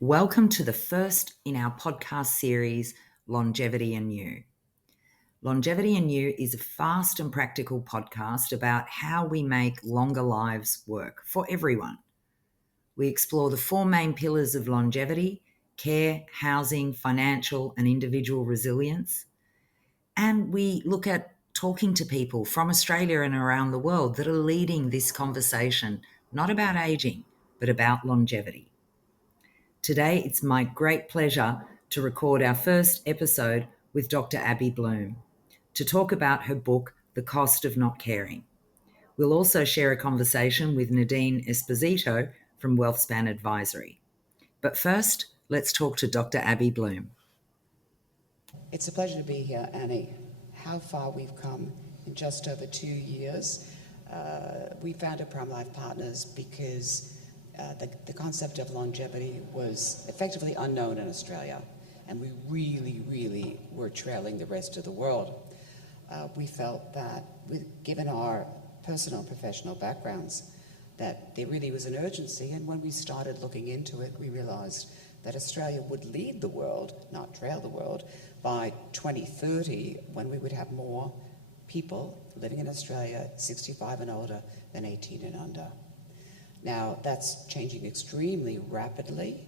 Welcome to the first in our podcast series, Longevity and You. Longevity and You is a fast and practical podcast about how we make longer lives work for everyone. We explore the four main pillars of longevity: care, housing, financial, and individual resilience. And we look at talking to people from Australia and around the world that are leading this conversation, not about aging, but about longevity. Today, it's my great pleasure to record our first episode with Dr. Abby Bloom to talk about her book, The Cost of Not Caring. We'll also share a conversation with Nadine Esposito from Wellthspan Advisory. But first, let's talk to Dr. Abby Bloom. It's a pleasure to be here, Annie. How far we've come in just over 2 years. We founded PrimeLife Partners because the concept of longevity was effectively unknown in Australia, and we really were trailing the rest of the world. We felt that, given our personal and professional backgrounds, that there really was an urgency, and when we started looking into it, we realized that Australia would lead the world, not trail the world, by 2030, when we would have more people living in Australia 65 and older than 18 and under. Now, that's changing extremely rapidly,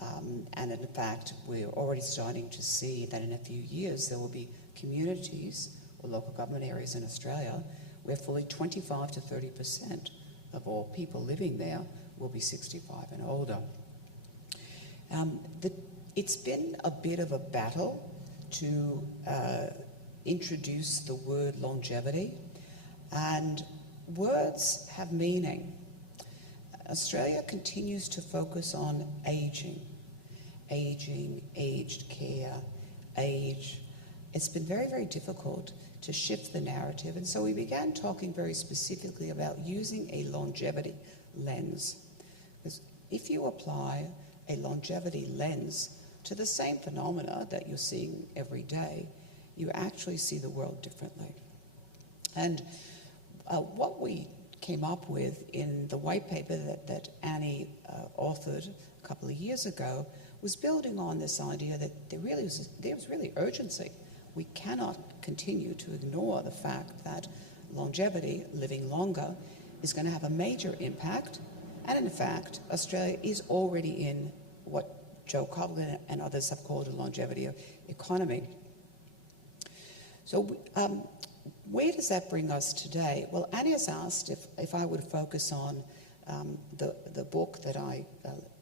and in fact, we're already starting to see that in a few years there will be communities or local government areas in Australia where fully 25 to 30% of all people living there will be 65 and older. It's been a bit of a battle to introduce the word longevity, and words have meaning. Australia continues to focus on aging, aged care, age. It's been very difficult to shift the narrative, and so we began talking very specifically about using a longevity lens. Because if you apply a longevity lens to the same phenomena that you're seeing every day, you actually see the world differently. And what we came up with in the white paper that Annie authored a couple of years ago was building on this idea that there was really urgency. We cannot continue to ignore the fact that longevity, living longer, is going to have a major impact. And in fact, Australia is already in what Joe Coughlin and others have called a longevity economy. So where does that bring us today? Well, Annie has asked if I would focus on the book that I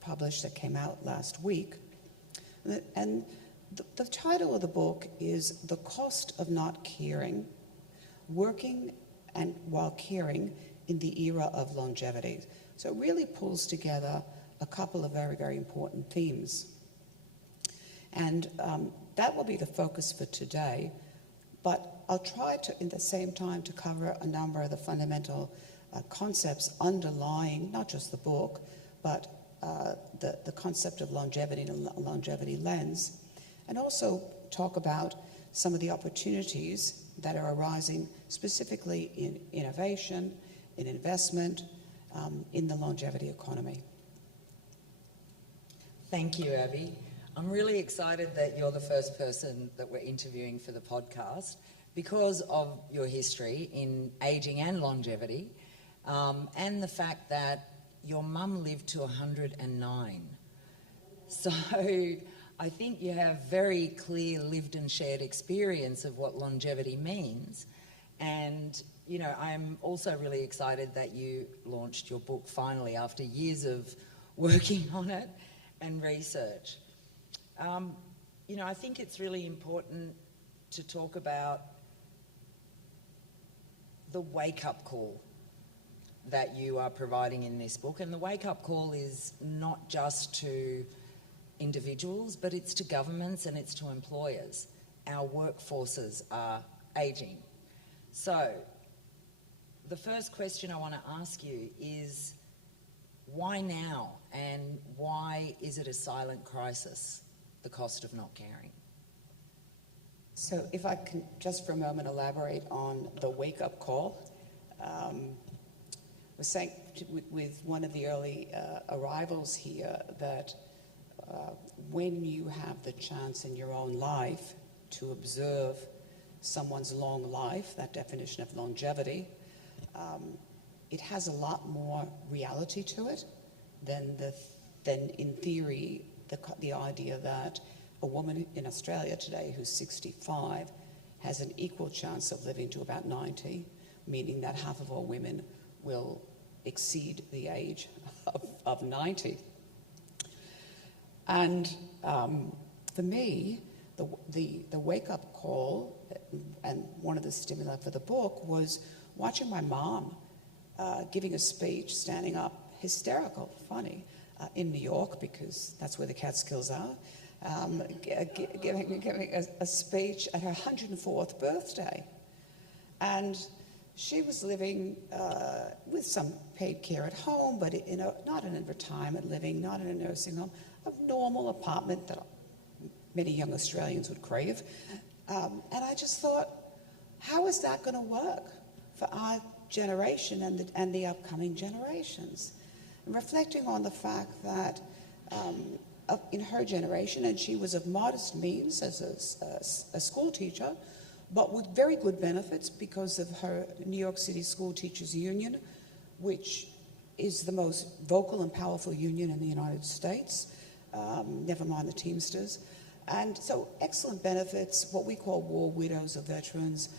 published that came out last week. And the title of the book is The Cost of Not Caring, Working and While Caring in the Era of Longevity. So it really pulls together a couple of very important themes. And that will be the focus for today, but I'll try to, in the same time, to cover a number of the fundamental concepts underlying not just the book, but the concept of longevity and a longevity lens, and also talk about some of the opportunities that are arising specifically in innovation, in investment, in the longevity economy. Thank you, Abby. I'm really excited that you're the first person that we're interviewing for the podcast because of your history in aging and longevity, and the fact that your mum lived to 109. So I think you have very clear lived and shared experience of what longevity means. And, you know, I'm also really excited that you launched your book finally after years of working on it and research. You know, I think it's really important to talk about the wake-up call that you are providing in this book. And the wake-up call is not just to individuals, but it's to governments and it's to employers. Our workforces are aging. So the first question I want to ask you is, why now, and why is it a silent crisis, the cost of not caring? So if I can just for a moment elaborate on the wake-up call. I was saying with one of the early arrivals here that when you have the chance in your own life to observe someone's long life, that definition of longevity, it has a lot more reality to it than in theory the idea that a woman in Australia today who's 65 has an equal chance of living to about 90, meaning that half of all women will exceed the age of 90. And for me, the wake-up call, and one of the stimuli for the book, was watching my mom giving a speech, standing up, hysterical, funny, in New York, because that's where the Catskills are, giving a speech at her 104th birthday. And she was living with some paid care at home, but not in a retirement living, not in a nursing home, a normal apartment that many young Australians would crave. And I just thought, how is that going to work for our generation and the upcoming generations? And reflecting on the fact that in her generation, and she was of modest means as a school teacher, but with very good benefits because of her New York City School Teachers Union, which is the most vocal and powerful union in the United States, never mind the Teamsters. And so excellent benefits, what we call war widows or veterans,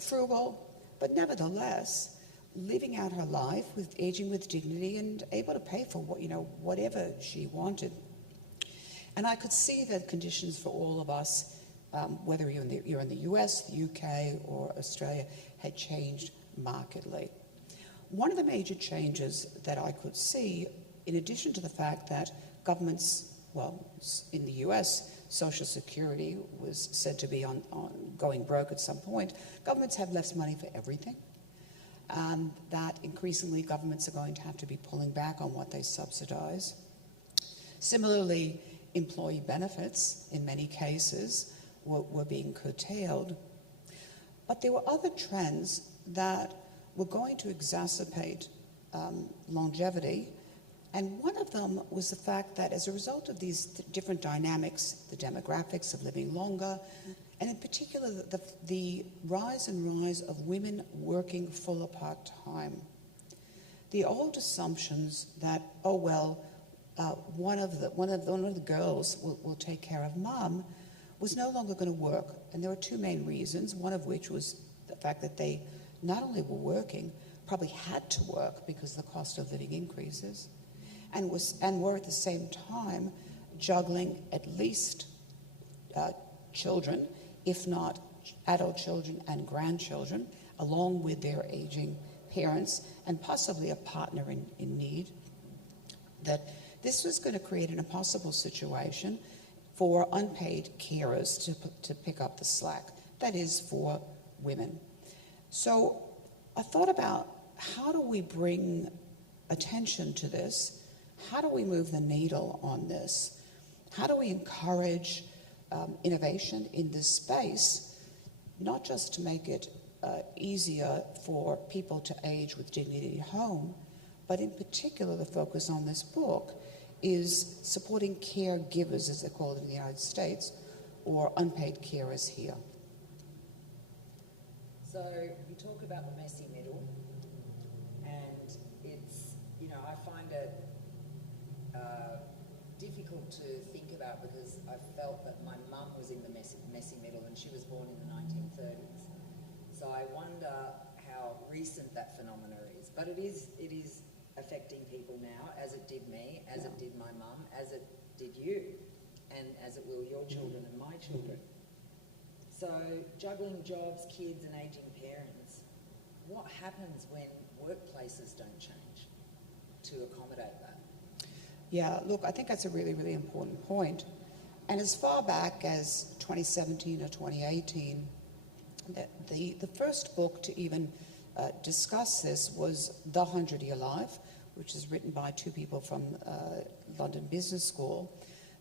frugal, but nevertheless living out her life with aging with dignity and able to pay for whatever she wanted. And I could see that conditions for all of us, whether you're in the US, the UK, or Australia, had changed markedly. One of the major changes that I could see, in addition to the fact that governments, well, in the US, Social Security was said to be on going broke at some point. Governments have less money for everything. That increasingly governments are going to have to be pulling back on what they subsidize. Similarly, employee benefits, in many cases, were being curtailed. But there were other trends that were going to exacerbate longevity. And one of them was the fact that as a result of these different dynamics, the demographics of living longer, and in particular the rise of women working full or part-time, the old assumptions that, oh well, one of the girls will take care of mom was no longer going to work. And there were two main reasons, one of which was the fact that they not only were working, probably had to work because the cost of living increases, and were at the same time juggling at least children, if not adult children and grandchildren, along with their aging parents and possibly a partner in need. That this was going to create an impossible situation for unpaid carers to pick up the slack, that is, for women. So I thought about, how do we bring attention to this? How do we move the needle on this? How do we encourage innovation in this space, not just to make it easier for people to age with dignity at home, but in particular the focus on this book is supporting caregivers, as they're called in the United States, or unpaid carers here. So you talk about the messy middle, and it's, I find it difficult to think about because I felt that my mum was in the messy middle, and she was born in the 1930s. So I wonder how recent that phenomena is. But it is affecting people now, as it did me, as it did my mum, as it did you, and as it will your children and my children. So juggling jobs, kids and aging parents, what happens when workplaces don't change to accommodate that? Yeah, look, I think that's a really, really important point. And as far back as 2017 or 2018, the first book to even discuss this was The 100-Year Life, which is written by two people from London Business School.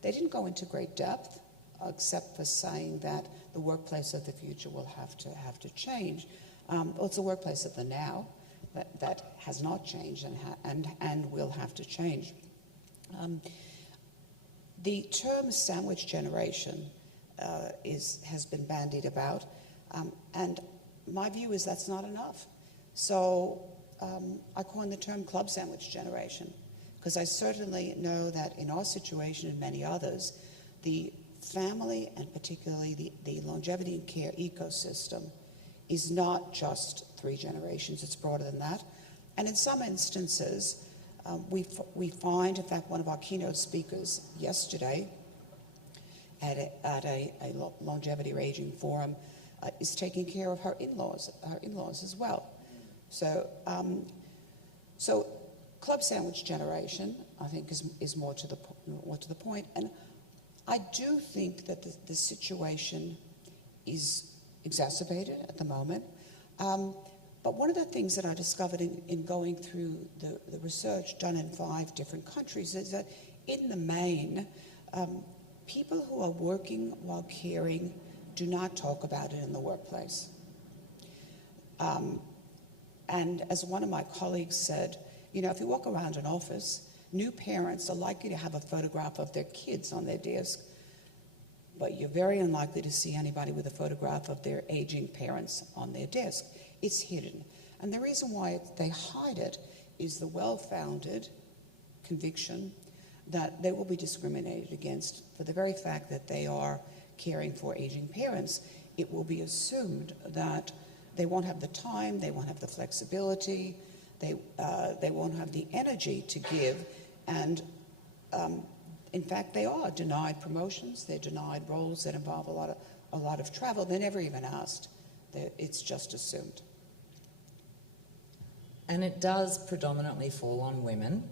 They didn't go into great depth, except for saying that the workplace of the future will have to change. Well, it's the workplace of the now that has not changed and will have to change. The term sandwich generation has been bandied about, and my view is that's not enough. So I coined the term club sandwich generation, because I certainly know that in our situation and many others, the family, and particularly the longevity and care ecosystem, is not just 3 generations, it's broader than that. And in some instances, we find, in fact, one of our keynote speakers yesterday at a longevity or aging forum is taking care of her in-laws as well. So, so club sandwich generation, I think, is more to the point. And I do think that the situation is exacerbated at the moment. But one of the things that I discovered in going through the research done in 5 different countries is that in the main, people who are working while caring do not talk about it in the workplace. And as one of my colleagues said, if you walk around an office, new parents are likely to have a photograph of their kids on their desk, but you're very unlikely to see anybody with a photograph of their aging parents on their desk. It's hidden. And the reason why they hide it is the well-founded conviction that they will be discriminated against for the very fact that they are caring for aging parents. It will be assumed that they won't have the time, they won't have the flexibility, they won't have the energy to give, and in fact, they are denied promotions, they're denied roles that involve a lot of travel. They're never even asked. It's just assumed. And it does predominantly fall on women.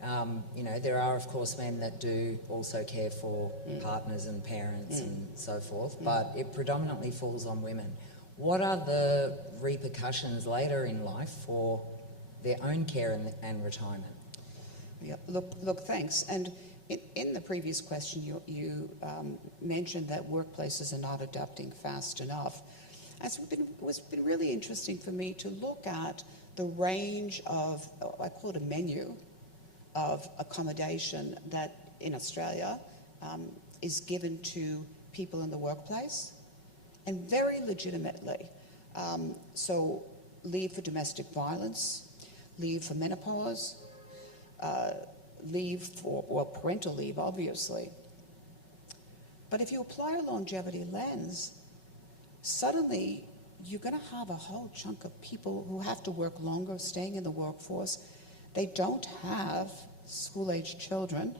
There are, of course, men that do also care for partners and parents and so forth, but it predominantly falls on women. What are the repercussions later in life for their own care and retirement? Yeah, look, thanks. And in the previous question, you mentioned that workplaces are not adapting fast enough. It's been really interesting for me to look at the range of, I call it a menu, of accommodation that in Australia is given to people in the workplace, and very legitimately. So leave for domestic violence, leave for menopause, leave for parental leave, obviously. But if you apply a longevity lens, suddenly you're going to have a whole chunk of people who have to work longer, staying in the workforce. They don't have school-age children.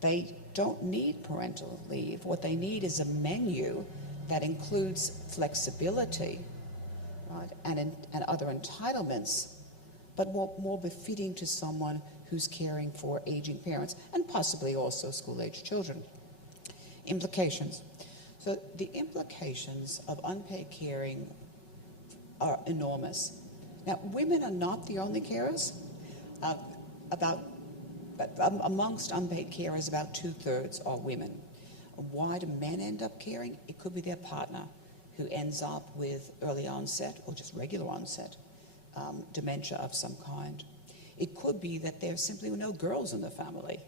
They don't need parental leave. What they need is a menu that includes flexibility, right, and other entitlements, but more befitting to someone who's caring for aging parents and possibly also school-age children. Implications. So the implications of unpaid caring are enormous. Now, women are not the only carers. Amongst unpaid carers, about 2/3 are women. Why do men end up caring? It could be their partner who ends up with early onset or just regular onset dementia of some kind. It could be that there simply were no girls in the family.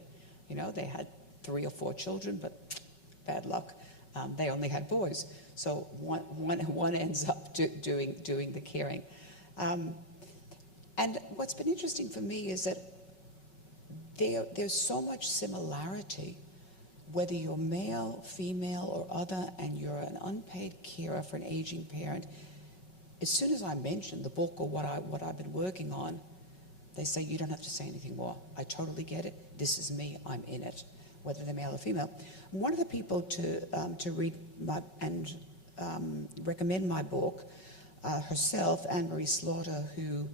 They had 3 or 4 children, but bad luck. They only had boys. So one ends up doing the caring. And what's been interesting for me is that there's so much similarity, whether you're male, female, or other, and you're an unpaid carer for an aging parent. As soon as I mention the book or what I've been working on, they say, you don't have to say anything more. I totally get it. This is me. I'm in it, whether they're male or female. One of the people to read and recommend my book herself, Anne-Marie Slaughter, who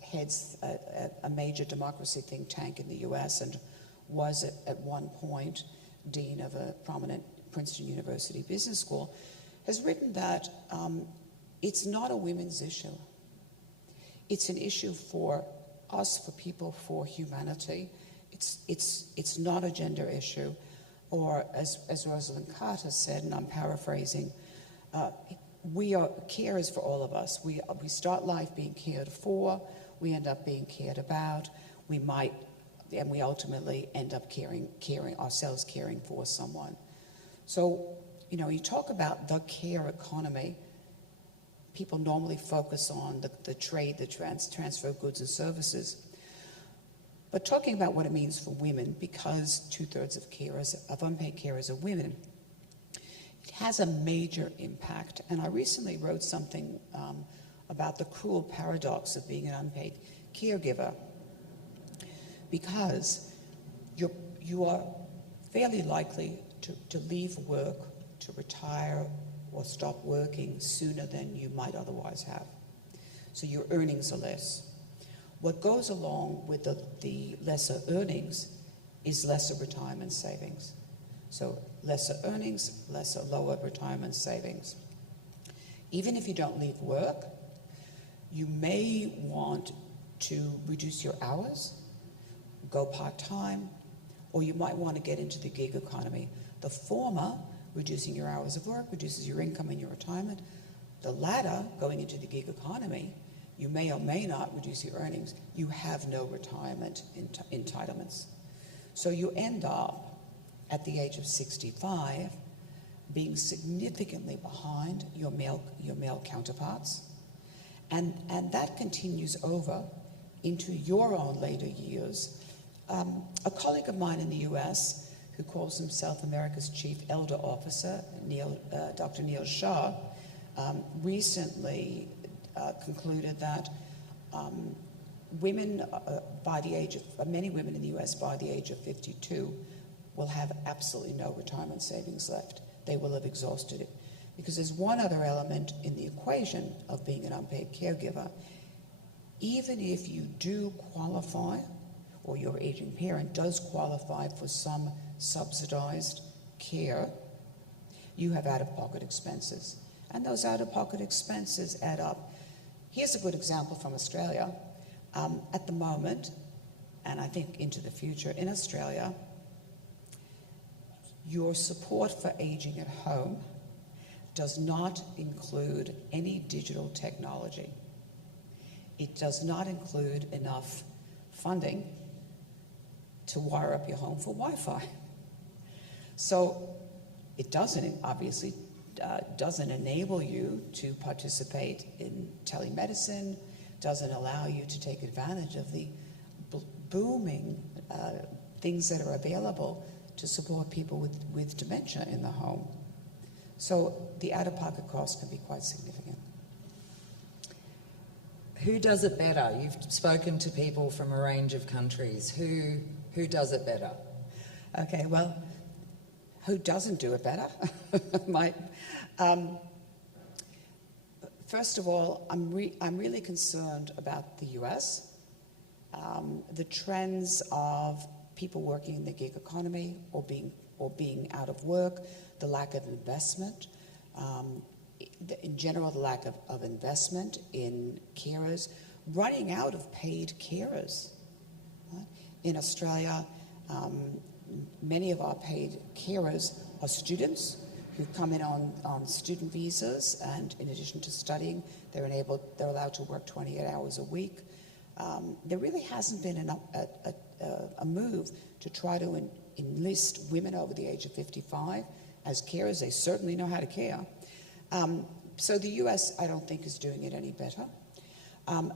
heads a major democracy think tank in the US and was at one point dean of a prominent Princeton University Business School, has written that it's not a women's issue. It's an issue for us, for people, for humanity. It's not a gender issue. Or as Rosalind Carter said, and I'm paraphrasing, care is for all of us. We start life being cared for, we end up being cared about. We might and we ultimately end up caring for someone. So, you talk about the care economy, people normally focus on the trade, the transfer of goods and services. But talking about what it means for women, because 2/3 of unpaid carers are women, it has a major impact. And I recently wrote something about the cruel paradox of being an unpaid caregiver, because you are fairly likely to leave work, to retire or stop working sooner than you might otherwise have. So your earnings are less. What goes along with the lesser earnings is lesser retirement savings. So lesser earnings, lower retirement savings. Even if you don't leave work, you may want to reduce your hours, go part-time, or you might want to get into the gig economy. The former, reducing your hours of work, reduces your income and your retirement. The latter, going into the gig economy, you may or may not reduce your earnings. You have no retirement entitlements. So you end up, at the age of 65, being significantly behind your male counterparts. And that continues over into your own later years. A colleague of mine in the US, who calls himself America's Chief Elder Officer, Dr. Neil Shah, recently concluded that women many women in the US by the age of 52 will have absolutely no retirement savings left. They will have exhausted it. Because there's one other element in the equation of being an unpaid caregiver. Even if you do qualify, or your aging parent does qualify for some subsidized care, you have out-of-pocket expenses. And those out-of-pocket expenses add up. Here's a good example from Australia. At the moment, and I think into the future, in Australia, your support for aging at home does not include any digital technology. It does not include enough funding to wire up your home for Wi-Fi. So it obviously doesn't enable you to participate in telemedicine, doesn't allow you to take advantage of the booming things that are available to support people with dementia in the home. So the out-of-pocket costs can be quite significant. Who does it better? You've spoken to people from a range of countries. Who does it better? Okay, well, who doesn't do it better? First of all, I'm really concerned about the US. The trends of people working in the gig economy or being out of work, the lack of investment, in general, the lack of investment in carers, running out of paid carers. In Australia, many of our paid carers are students who come in on student visas, and in addition to studying, they're allowed to work 28 hours a week. There really hasn't been a move to try to enlist women over the age of 55 as carers. They certainly know how to care. So the US, I don't think, is doing it any better. I'm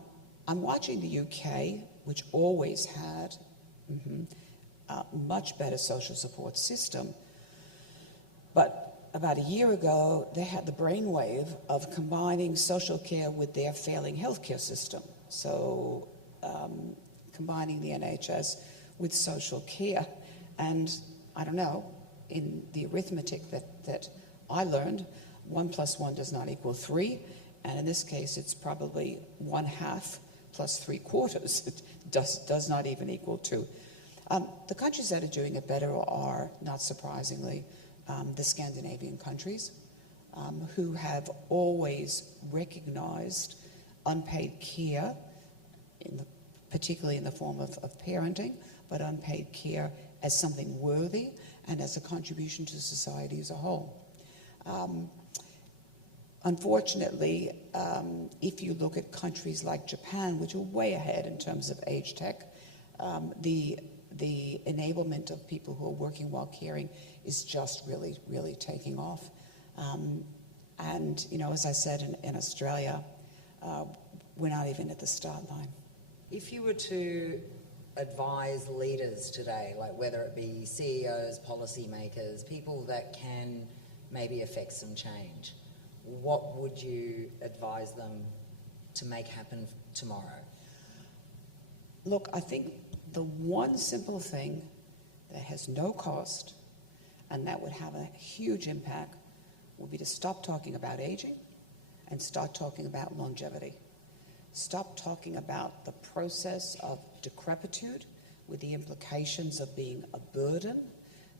watching the UK, which always had a much better social support system. But about a year ago, they had the brainwave of combining social care with their failing healthcare system. So combining the NHS with social care. And I don't know, in the arithmetic that I learned, 1 + 1 does not equal 3. And in this case, it's probably 1/2 + 3/4. It does not even equal 2. The countries that are doing it better are, not surprisingly, the Scandinavian countries, who have always recognized unpaid care, particularly in the form of parenting, but unpaid care as something worthy and as a contribution to society as a whole. Unfortunately, if you look at countries like Japan, which are way ahead in terms of age tech, the enablement of people who are working while caring is just really, really taking off. And, you know, as I said, in Australia, we're not even at the start line. If you were to advise leaders today, like whether it be CEOs, policymakers, people that can maybe affect some change, what would you advise them to make happen tomorrow? Look, I think the one simple thing that has no cost and that would have a huge impact would be to stop talking about aging and start talking about longevity. Stop talking about the process of decrepitude with the implications of being a burden,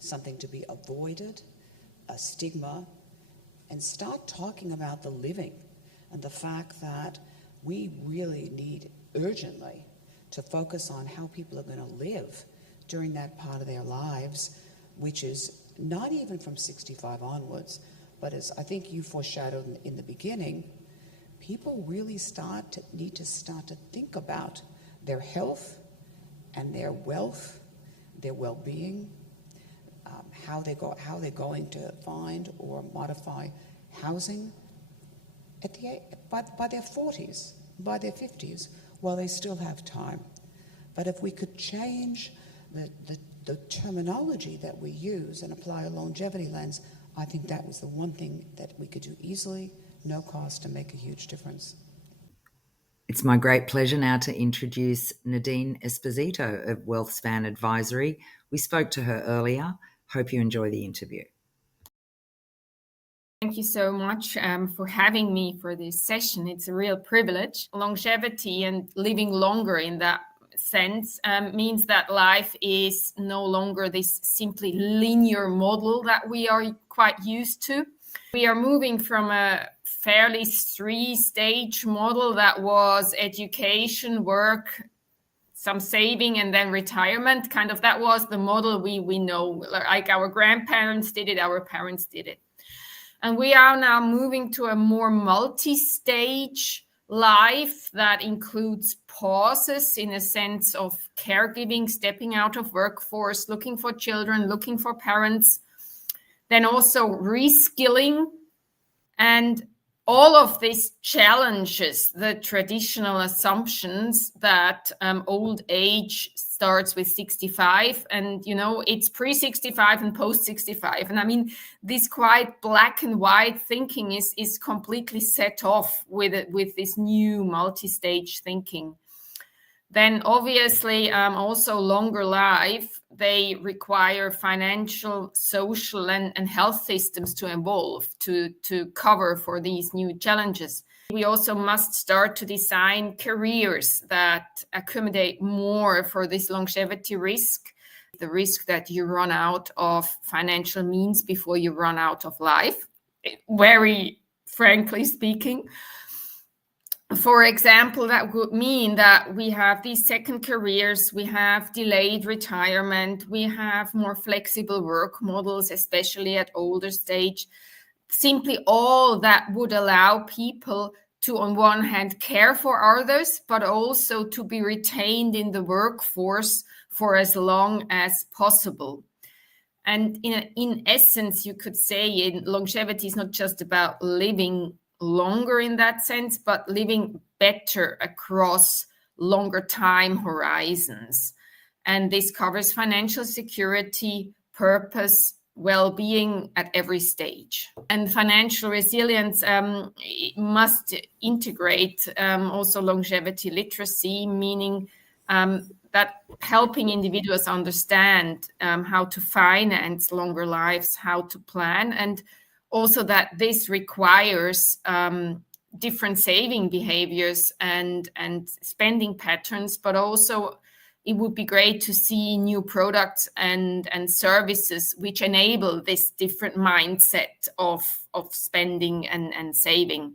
something to be avoided, a stigma, and start talking about the living and the fact that we really need urgently to focus on how people are going to live during that part of their lives, which is not even from 65 onwards, but as I think you foreshadowed in the beginning, people really need to start to think about their health and their wealth, their well-being, how they're going to find or modify housing by their 40s, by their 50s, while they still have time. But if we could change the terminology that we use and apply a longevity lens, I think that was the one thing that we could do easily, no cost, to make a huge difference. It's my great pleasure now to introduce Nadine Esposito of Wellthspan Advisory. We spoke to her earlier. Hope you enjoy the interview. Thank you so much for having me for this session. It's a real privilege. Longevity and living longer in that sense means that life is no longer this simply linear model that we are quite used to. We are moving from a fairly three-stage model that was education, work, some saving, and then retirement. Kind of that was the model we know, like our grandparents did it, our parents did it. And we are now moving to a more multi-stage life that includes pauses in a sense of caregiving, stepping out of workforce, looking for children, looking for parents, then also reskilling. And all of this challenges the traditional assumptions that old age starts with 65, and it's pre-65 and post-65. And I mean, this quite black and white thinking is completely set off with this new multi-stage thinking. Then obviously also longer life, they require financial, social, and health systems to evolve to cover for these new challenges. We also must start to design careers that accommodate more for this longevity risk, the risk that you run out of financial means before you run out of life, very frankly speaking. For example, that would mean that we have these second careers, we have delayed retirement, we have more flexible work models, especially at older stage. Simply all that would allow people to, on one hand, care for others, but also to be retained in the workforce for as long as possible. And in essence, you could say longevity is not just about living longer in that sense, but living better across longer time horizons. And this covers financial security, purpose, well-being at every stage. And financial resilience must integrate also longevity literacy, meaning that helping individuals understand how to finance longer lives, how to plan, and also that this requires different saving behaviors and spending patterns, but also it would be great to see new products and services which enable this different mindset of spending and saving.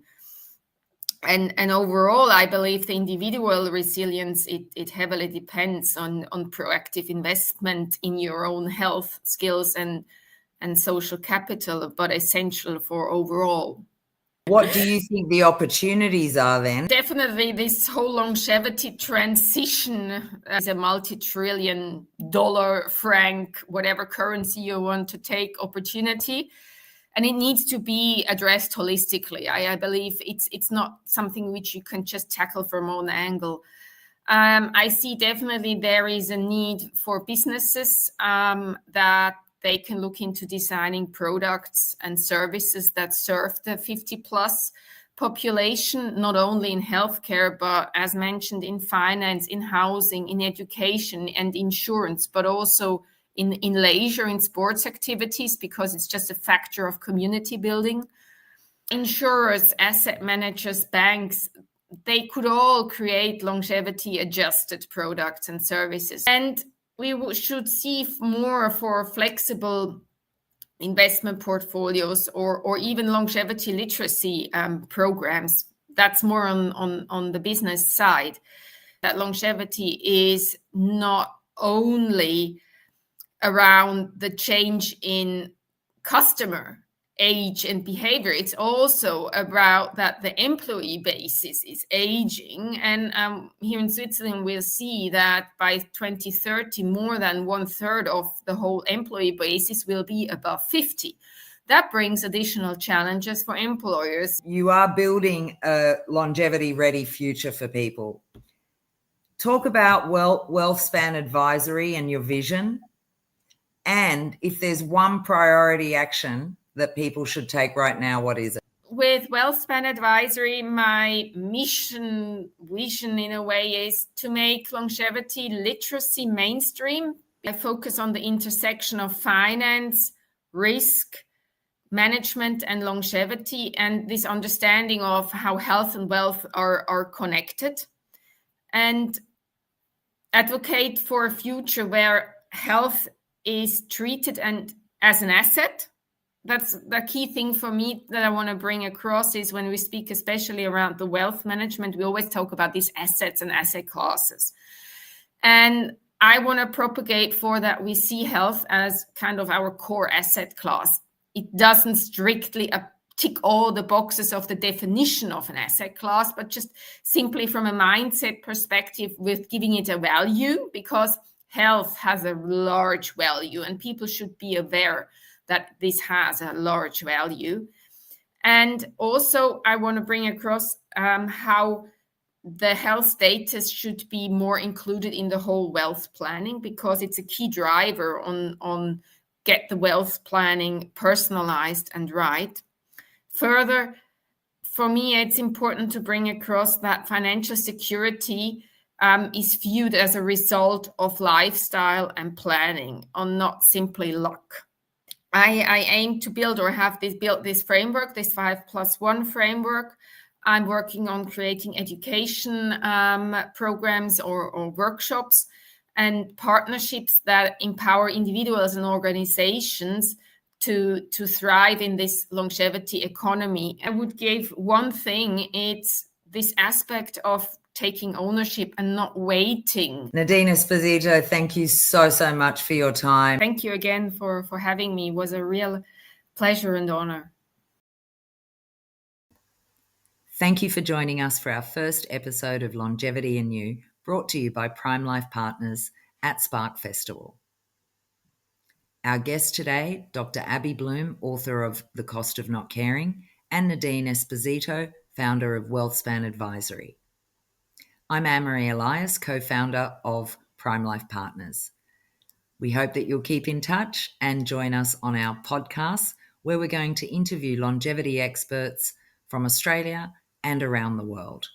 And overall, I believe the individual resilience, it heavily depends on proactive investment in your own health, skills, and social capital, but essential for overall. What do you think the opportunities are then? Definitely this whole longevity transition is a multi-trillion dollar, franc, whatever currency you want to take opportunity. And it needs to be addressed holistically. I believe it's not something which you can just tackle from one angle. I see definitely there is a need for businesses that they can look into designing products and services that serve the 50 plus population, not only in healthcare, but as mentioned, in finance, in housing, in education and insurance, but also in leisure, in sports activities, because it's just a factor of community building. Insurers, asset managers, banks, they could all create longevity adjusted products and services. And we should see more for flexible investment portfolios or even longevity literacy programs. That's more on the business side. That longevity is not only around the change in customer age and behavior. It's also about that the employee base is aging. And here in Switzerland, we'll see that by 2030, more than 1/3 of the whole employee basis will be above 50. That brings additional challenges for employers. You are building a longevity-ready future for people. Talk about Wellthspan Advisory and your vision. And if there's one priority action that people should take right now, what is it? With Wellthspan Advisory, my vision in a way is to make longevity literacy mainstream. I focus on the intersection of finance, risk, management, and longevity, and this understanding of how health and wealth are connected. And advocate for a future where health is treated and as an asset. That's the key thing for me that I want to bring across is when we speak, especially around the wealth management, we always talk about these assets and asset classes. And I want to propagate for that we see health as kind of our core asset class. It doesn't strictly tick all the boxes of the definition of an asset class, but just simply from a mindset perspective with giving it a value, because health has a large value and people should be aware that this has a large value. And also I want to bring across how the health status should be more included in the whole wealth planning, because it's a key driver on get the wealth planning personalized and right. Further, for me, it's important to bring across that financial security is viewed as a result of lifestyle and planning, and not simply luck. I aim to build or have built this framework, this 5+1 framework. I'm working on creating education programs or workshops and partnerships that empower individuals and organizations to thrive in this longevity economy. I would give one thing, it's this aspect of taking ownership and not waiting. Nadine Esposito, thank you so much for your time. Thank you again for having me. It was a real pleasure and honor. Thank you for joining us for our first episode of Longevity and You, brought to you by PrimeLife Partners at Spark Festival. Our guest today, Dr. Abby Bloom, author of The Cost of Not Caring, and Nadine Esposito, founder of Wellthspan Advisory. I'm Anne-Marie Elias, co-founder of PrimeLife Partners. We hope that you'll keep in touch and join us on our podcast, where we're going to interview longevity experts from Australia and around the world.